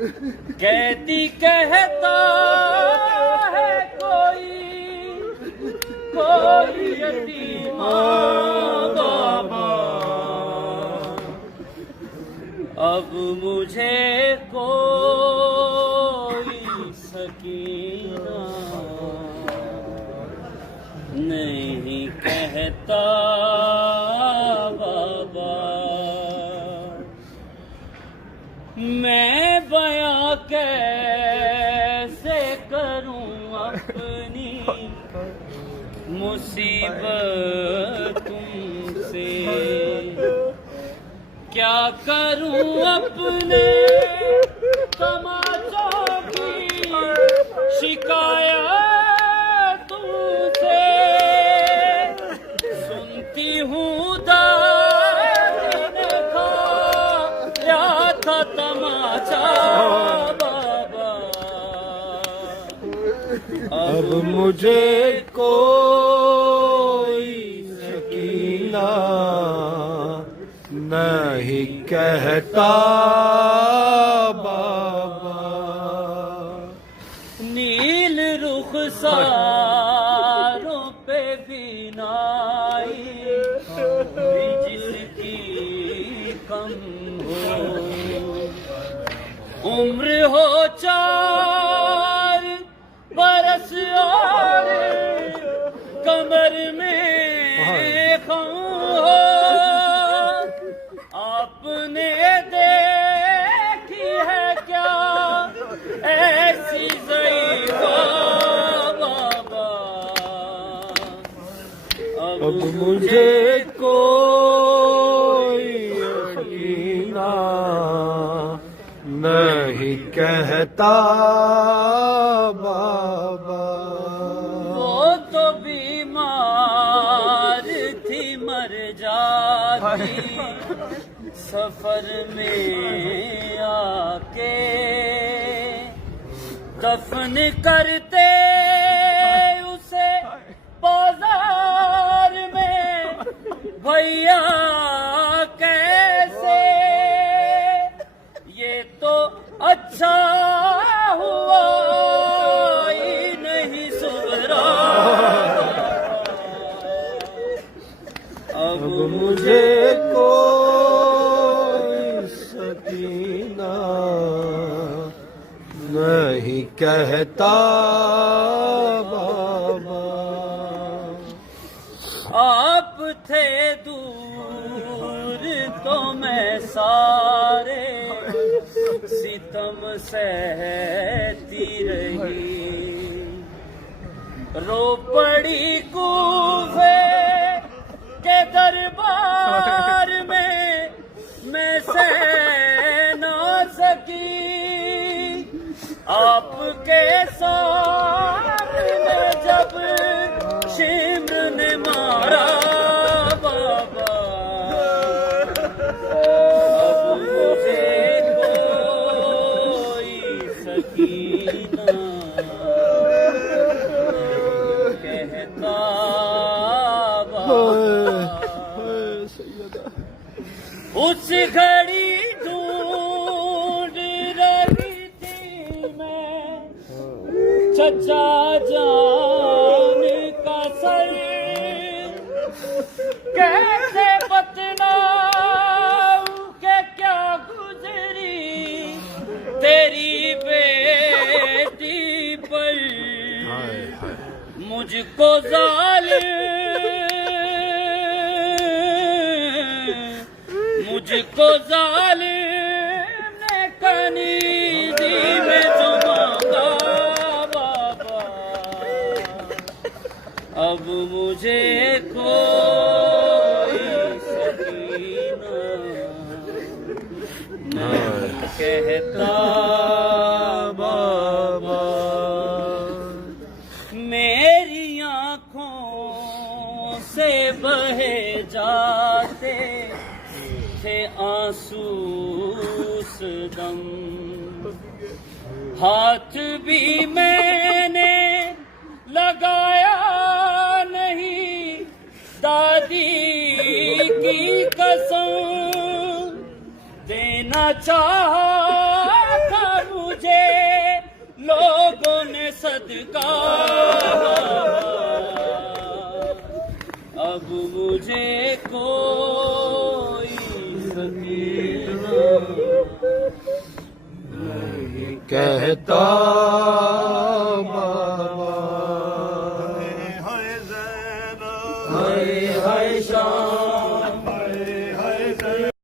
कहती कहता है कोई यतीमा बाबा, अब मुझे कोई सकीना नहीं कहता बाबा। मैं बयां कैसे करूं अपनी मुसीबत तुमसे, क्या करूं अपने तमाचों की शिकायत तुमसे। सुनती हूँ दादी ने खाया था तमाचा बाबा, अब मुझे कोई सकीना नहीं कहता बाबा। नील रुखसारों पे भी नाई जिसकी कम हो, उम्र हो 4 बरस और कमर में खम हो। आपने देखी है क्या ऐसी ज़ईफ़ा बाबा, अब मुझे कोई यकीना नहीं कहता बाबा। वो तो बीमार थी मर जाती सफर में आके, दफन करते उसे बाजार में भैया कैसे। ये तो अच्छा हुआ ही नहीं सुधरा, अब मुझे कोई सकीना नहीं कहता बाबा। आप थे दूर तो मैं सारे सितम सहती रही, रो पड़ी कूफे के दरबार में मैं सह ना सकी। आपके सामने जब शिम्र ने मारा बाबा, अब मुझे कोई सकीना कहता बाबा। उस घड़ी ढूंढ रही थी मैं चचा जान का सर, कैसे बतलाऊं के क्या गुजरी तेरी बेटी पर। मुझको जालिम ने कनीज़ी में जुमांगा बाबा, अब मुझे कोई सकीना नहीं कहता बाबा। मेरी आँखों से बहे जाते थे आंसू उस दम, हाथ भी मैंने लगाया नहीं दादी की कसम, देना चाहा था सदका अब मुझे कोई सकीना कहता